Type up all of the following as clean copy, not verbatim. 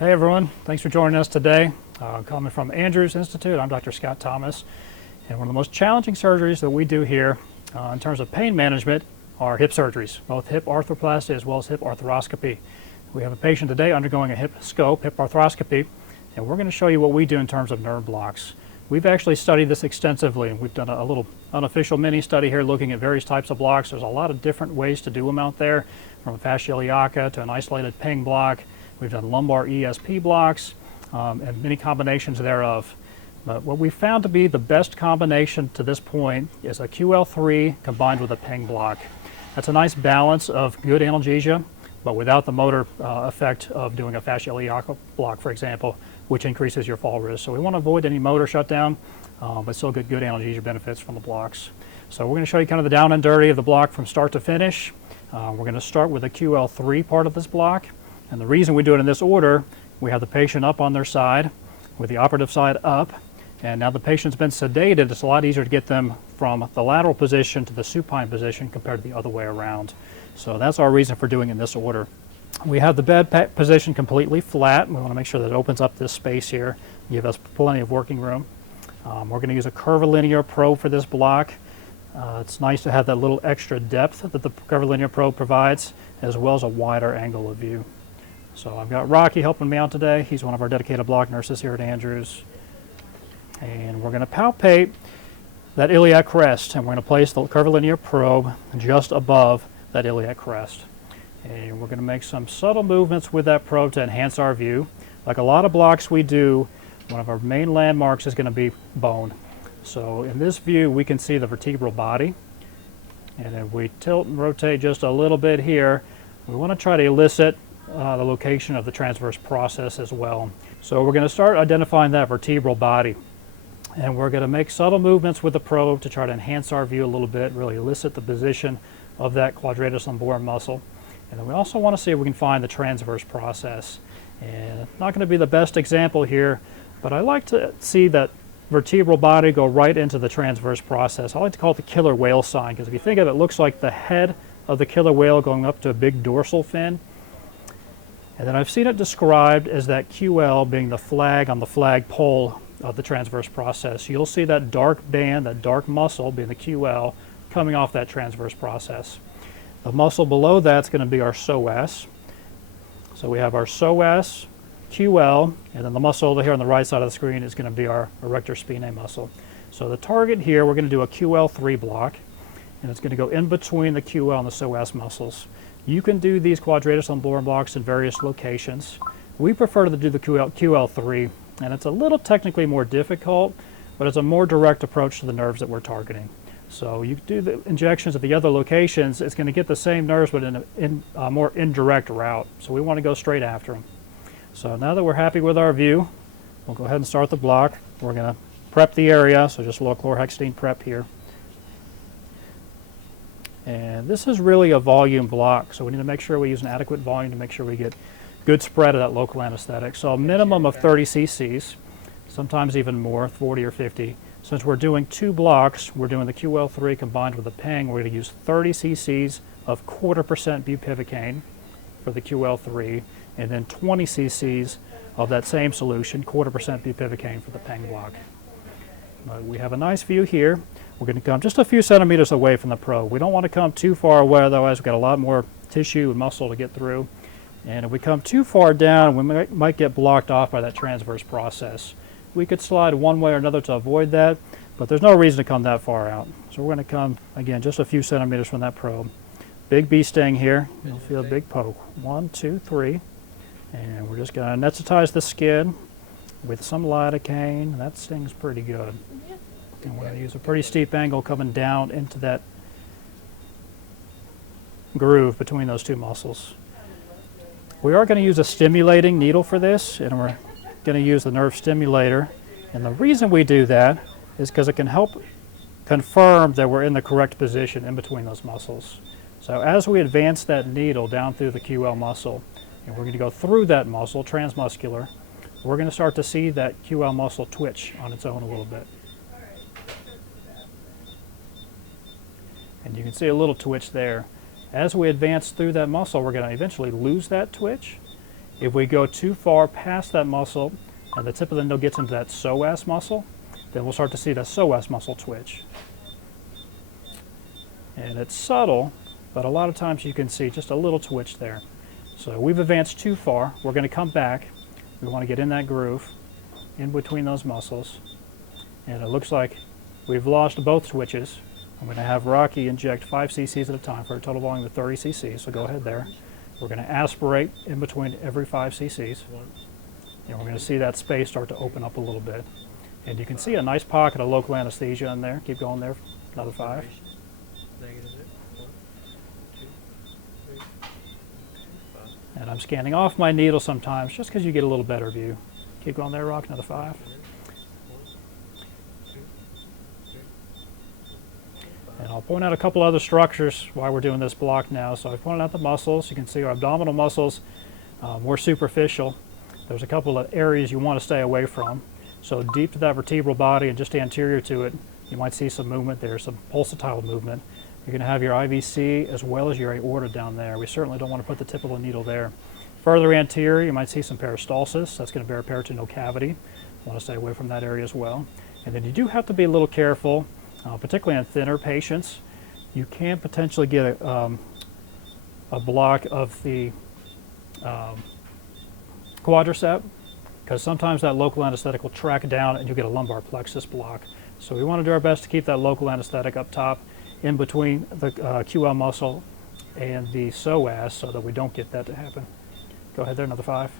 Hey everyone, thanks for joining us today. Coming from Andrews Institute, I'm Dr. Scott Thomas, and one of the most challenging surgeries that we do here in terms of pain management are hip surgeries, both hip arthroplasty as well as hip arthroscopy. We have a patient today undergoing a hip scope, hip arthroscopy, and we're going to show you what we do in terms of nerve blocks. We've actually studied this extensively, and we've done a little unofficial mini study here looking at various types of blocks. There's a lot of different ways to do them out there, from a fascia iliaca to an isolated PENG block. We've done lumbar ESP blocks and many combinations thereof. But what we found to be the best combination to this point is a QL3 combined with a PENG block. That's a nice balance of good analgesia, but without the motor effect of doing a fascia iliaca block, for example, which increases your fall risk. So we want to avoid any motor shutdown, but still get good analgesia benefits from the blocks. So we're going to show you kind of the down and dirty of the block from start to finish. We're going to start with the QL3 part of this block. And the reason we do it in this order, we have the patient up on their side with the operative side up, and now the patient's been sedated. It's a lot easier to get them from the lateral position to the supine position compared to the other way around. So that's our reason for doing it in this order. We have the bed position completely flat. We want to make sure that it opens up this space here, give us plenty of working room. We're going to use a curvilinear probe for this block. It's nice to have that little extra depth that the curvilinear probe provides, as well as a wider angle of view. So I've got Rocky helping me out today. He's one of our dedicated block nurses here at Andrews. And we're going to palpate that iliac crest, and we're going to place the curvilinear probe just above that iliac crest. And we're going to make some subtle movements with that probe to enhance our view. Like a lot of blocks we do, one of our main landmarks is going to be bone. So in this view, we can see the vertebral body. And if we tilt and rotate just a little bit here, we want to try to elicit the location of the transverse process as well. So we're going to start identifying that vertebral body, and we're going to make subtle movements with the probe to try to enhance our view a little bit, really elicit the position of that quadratus lumborum muscle. And then we also want to see if we can find the transverse process. And it's not going to be the best example here, but I like to see that vertebral body go right into the transverse process. I like to call it the killer whale sign, because if you think of it, it looks like the head of the killer whale going up to a big dorsal fin. And then I've seen it described as that QL being the flag on the flagpole of the transverse process. You'll see that dark band, that dark muscle being the QL, coming off that transverse process. The muscle below that's going to be our psoas. So we have our psoas, QL, and then the muscle over here on the right side of the screen is going to be our erector spinae muscle. So the target here, we're going to do a QL3 block, and it's going to go in between the QL and the psoas muscles. You can do these quadratus lumborum blocks in various locations. We prefer to do the QL3, and it's a little technically more difficult, but it's a more direct approach to the nerves that we're targeting. So you do the injections at the other locations, it's going to get the same nerves, but in a more indirect route. So we want to go straight after them. So now that we're happy with our view, we'll go ahead and start the block. We're going to prep the area, so just a little chlorhexidine prep here. And this is really a volume block, so we need to make sure we use an adequate volume to make sure we get good spread of that local anesthetic. So a minimum of 30 cc's, sometimes even more, 40 or 50. Since we're doing two blocks, we're doing the QL3 combined with the PENG, we're going to use 30 cc's of 0.25% bupivacaine for the QL3, and then 20 cc's of that same solution, 0.25% bupivacaine for the PENG block. But we have a nice view here. We're going to come just a few centimeters away from the probe. We don't want to come too far away, otherwise we've got a lot more tissue and muscle to get through. And if we come too far down, we might get blocked off by that transverse process. We could slide one way or another to avoid that, but there's no reason to come that far out. So we're going to come, again, just a few centimeters from that probe. Big bee sting here. You'll feel a big poke. 1, 2, 3. And we're just going to anesthetize the skin with some lidocaine. That stings pretty good. And we're going to use a pretty steep angle coming down into that groove between those two muscles. We are going to use a stimulating needle for this, and we're going to use the nerve stimulator. And the reason we do that is because it can help confirm that we're in the correct position in between those muscles. So as we advance that needle down through the QL muscle, and we're going to go through that muscle, transmuscular, we're going to start to see that QL muscle twitch on its own a little bit. And you can see a little twitch there. As we advance through that muscle, we're going to eventually lose that twitch, If we go too far past that muscle and the tip of the needle gets into that psoas muscle, then we'll start to see the psoas muscle twitch. And it's subtle, but a lot of times you can see just a little twitch there. So we've advanced too far. We're going to come back. We want to get in that groove in between those muscles. And it looks like we've lost both twitches. I'm going to have Rocky inject 5 cc's at a time for a total volume of 30 cc's, so go ahead there. We're going to aspirate in between every 5 cc's. And we're going to see that space start to open up a little bit. And you can see a nice pocket of local anesthesia in there. Keep going there, another 5. And I'm scanning off my needle sometimes just because you get a little better view. Keep going there, Rock, another 5. And I'll point out a couple other structures while we're doing this block now. So I've pointed out the muscles. You can see our abdominal muscles, more superficial. There's a couple of areas you want to stay away from. So deep to that vertebral body and just anterior to it, you might see some movement there, some pulsatile movement. You're going to have your IVC as well as your aorta down there. We certainly don't want to put the tip of the needle there. Further anterior, you might see some peristalsis. That's going to bear a peritoneal cavity. You want to stay away from that area as well. And then you do have to be a little careful, particularly in thinner patients. You can potentially get a block of the quadricep, because sometimes that local anesthetic will track down and you'll get a lumbar plexus block. So we want to do our best to keep that local anesthetic up top in between the QL muscle and the psoas so that we don't get that to happen. Go ahead there, another 5.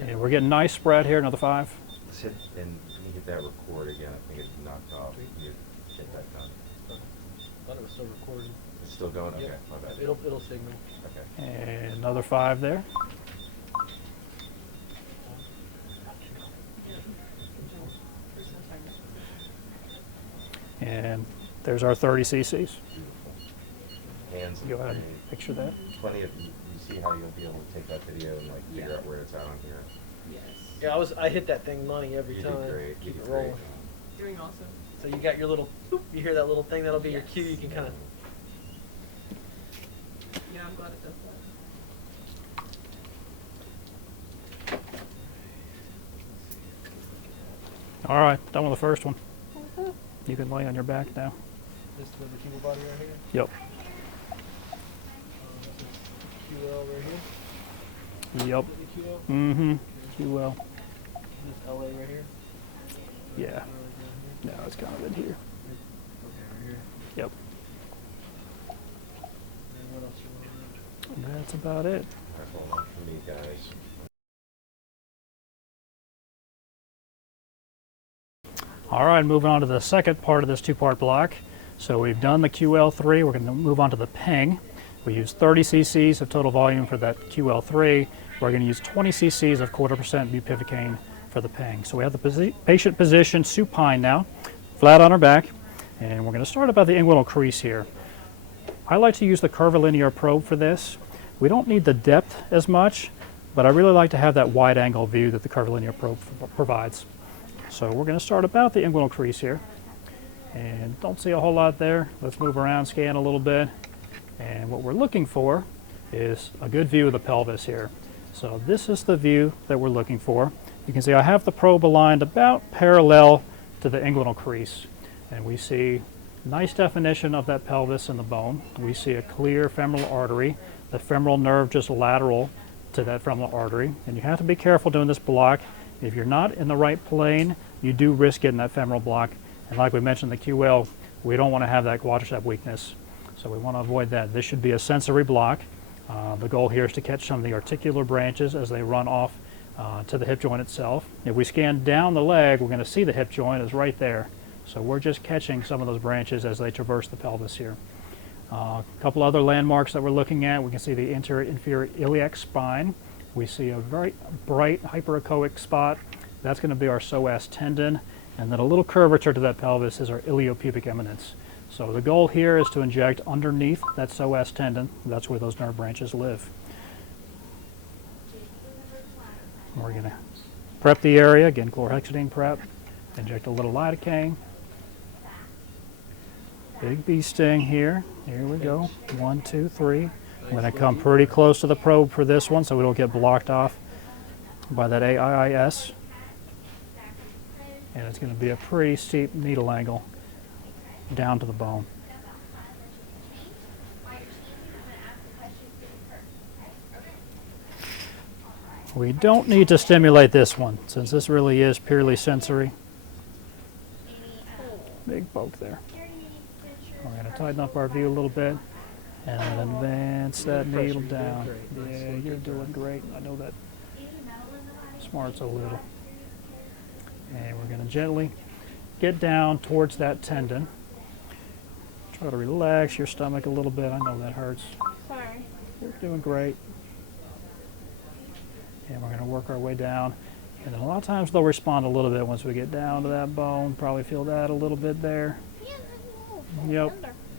And we're getting nice spread here, another 5. Let's hit, and when you hit that record again, I think it's knocked off. You get that done. I thought it was still recording. It's still going? Yep. Okay, my bad. It'll signal. Okay. And another 5 there. And there's our 30 cc's. Hands. Go ahead and picture that. Plenty of, you see how you'll be able to take that video and like figure out where it's at on here. Yes. Yeah, I hit that thing money every You time. did great. Keep You it did great. rolling. Doing awesome. So you got your little, boop, you hear that little thing, that'll be your Yes. cue, you can kind of. Yeah, I'm glad it does that. All right, done with the first one. You can lay on your back now. This is the vertebral body right here. Yep. This is QL right here. Yep. Is it the QL? Mm-hmm. QL. This LA right here. Yeah. LA right here. No, it's kind of in here. Okay, right here. Yep. And what else you want? That's about it. That's all for me, guys. All right, moving on to the second part of this 2-part block. So we've done the QL3. We're going to move on to the PENG. We use 30 cc's of total volume for that QL3. We're going to use 20 cc's of 0.25% bupivacaine for the PENG. So we have the patient position supine now, flat on our back, and we're going to start about the inguinal crease here. I like to use the curvilinear probe for this. We don't need the depth as much, but I really like to have that wide angle view that the curvilinear probe provides. So we're going to start about the inguinal crease here. And don't see a whole lot there. Let's move around, scan a little bit. And what we're looking for is a good view of the pelvis here. So this is the view that we're looking for. You can see I have the probe aligned about parallel to the inguinal crease. And we see nice definition of that pelvis and the bone. We see a clear femoral artery, the femoral nerve just lateral to that femoral artery. And you have to be careful doing this block. If you're not in the right plane, you do risk getting that femoral block. And like we mentioned in the QL, we don't want to have that quadricep weakness. So we want to avoid that. This should be a sensory block. The goal here is to catch some of the articular branches as they run off to the hip joint itself. If we scan down the leg, we're going to see the hip joint is right there. So we're just catching some of those branches as they traverse the pelvis here. A couple other landmarks that we're looking at. We can see the anterior inferior iliac spine. We see a very bright hyperechoic spot. That's going to be our psoas tendon. And then a little curvature to that pelvis is our iliopubic eminence. So the goal here is to inject underneath that psoas tendon. That's where those nerve branches live. We're going to prep the area. Again, chlorhexidine prep. Inject a little lidocaine. Big bee sting here. Here we go. 1, 2, 3. I'm going to come pretty close to the probe for this one so we don't get blocked off by that AIIS. And it's going to be a pretty steep needle angle down to the bone. We don't need to stimulate this one since this really is purely sensory. Big poke there. We're going to tighten up our view a little bit and advance that needle down. Yeah, you're doing great. I know that smarts a little. And we're going to gently get down towards that tendon. Try to relax your stomach a little bit. I know that hurts. Sorry. You're doing great. And we're going to work our way down. And then a lot of times they'll respond a little bit once we get down to that bone. Probably feel that a little bit there. Yep,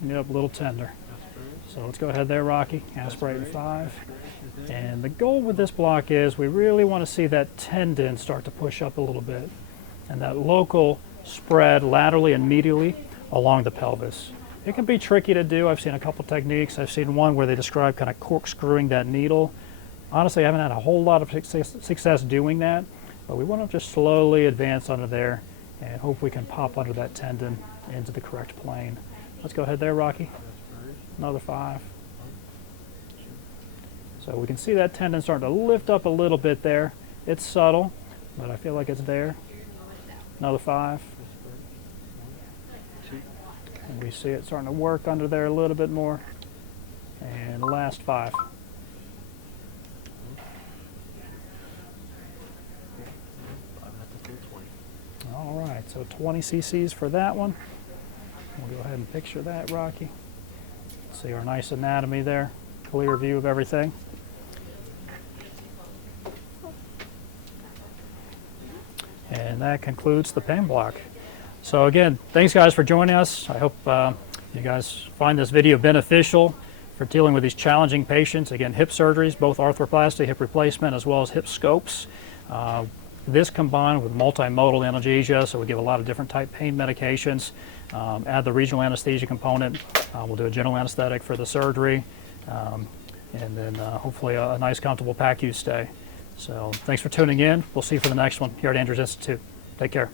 a little tender. So let's go ahead there, Rocky. Aspirate in 5. And the goal with this block is we really want to see that tendon start to push up a little bit. And that local spread laterally and medially along the pelvis. It can be tricky to do. I've seen a couple techniques. I've seen one where they describe kind of corkscrewing that needle. Honestly, I haven't had a whole lot of success doing that, but we want to just slowly advance under there and hope we can pop under that tendon into the correct plane. Let's go ahead there, Rocky. Another 5. So we can see that tendon starting to lift up a little bit there. It's subtle, but I feel like it's there. Another 5. And we see it starting to work under there a little bit more. And last 5. All right, so 20 cc's for that one. We'll go ahead and picture that, Rocky. See our nice anatomy there, clear view of everything. And that concludes the PENG block. So again, thanks guys for joining us. I hope you guys find this video beneficial for dealing with these challenging patients. Again, hip surgeries, both arthroplasty, hip replacement, as well as hip scopes. This combined with multimodal analgesia, so we give a lot of different type pain medications, add the regional anesthesia component, we'll do a general anesthetic for the surgery, and then hopefully a nice comfortable PACU stay. So thanks for tuning in. We'll see you for the next one here at Andrews Institute. Take care.